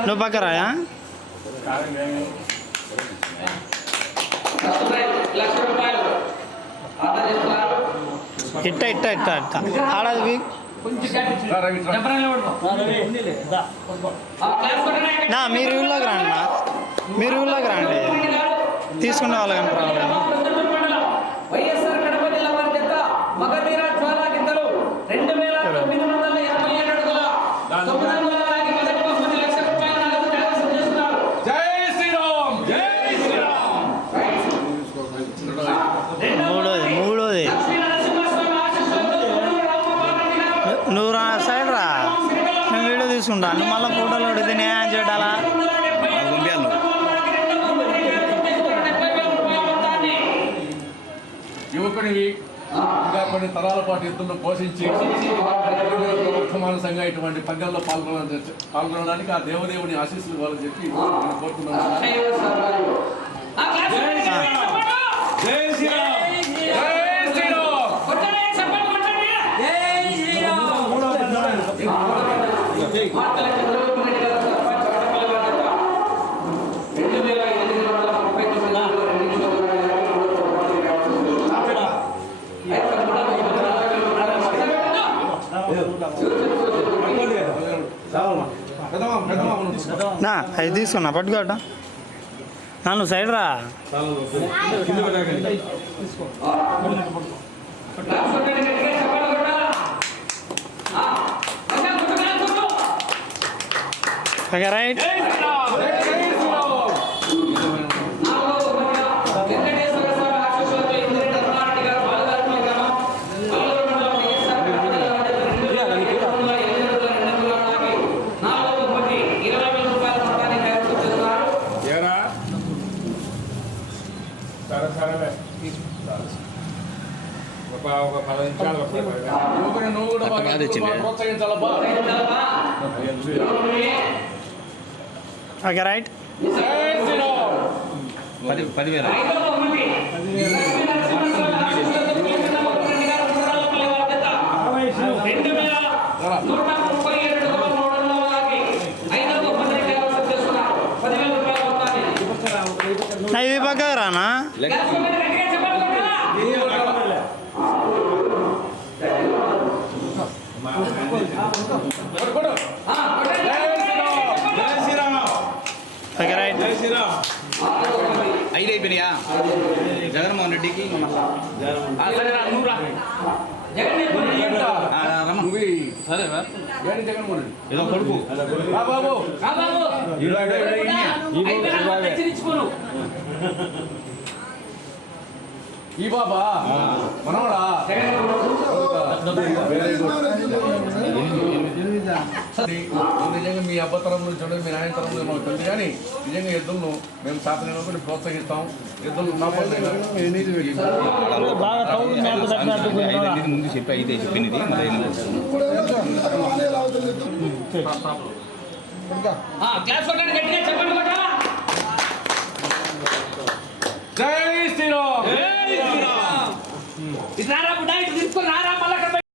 నువ్వు పక్క రాయా? లక్ష రూపాయలు ఆదా చేస్తున్నారు ఇట్ట ఇట్ట ఇట్ట ఇట్ట. ఆడది నా మీరు ఊళ్ళోకి రండి నా. మీరు ఊళ్ళోకి రండి. తీసుకునే వాళ్ళు కానీ ప్రాబ్లం? నేను వీడియో తీసుకుంటా నువ్వు మళ్ళీ ఫోటోలు అడిగితే నేను చేయడాలా యువకునివి ఇంకా కొన్ని తరాల పాటు ఎద్దులను పోషించి వర్తమానసంగా ఇటువంటి పగ్గల్లో పాల్గొన పాల్గొనడానికి ఆ దేవదేవుని ఆశీస్సులు ఇవ్వాలని చెప్పి నేను కోరుతున్నాను. జై నా అది తీసుకున్నా పట్టుకోట నన్ను సైడ్ రా. సరే సరేలే ఒక పది నిమిషాలు నువ్వు కూడా ప్రోత్సహించాలబ్బా ఓకే రైట్ పది పదివేల. రెండు వేల నూట ముప్పై ఏడు అలాగే ఐదవ బహుమతిని కైవసం చేస్తున్నారు పదివేల రూపాయల మొత్తాన్ని నా ఇవి పక్కకు రానా కొడు జై శ్రీరామ్ జై శ్రీరామ్ ఓకే రైట్ జై శ్రీరామ్ ఐదు అయిపోయినాయా జగన్మోహన్ రెడ్డికి ఆ, సరే రా, నువ్వు రా. ఆ, రమ్మ. సరే రా. ఏడి జగన్మోహన్ రెడ్డి ఏదో కొడుకు రా బాబు ఈ బాబా మనవడా నిజంగా మీ అబ్బతరం నుంచి ఉండదు మీ నాయన తరం నుంచి తెలుసు కానీ నిజంగా ఎద్దులను మేము శాతనైనా ప్రోత్సహిస్తాం. ఎద్దులు ముందు చెప్పి ఐదే చెప్పింది. మళ్ళీ జై శ్రీరామ్. ఇటు రారా రారా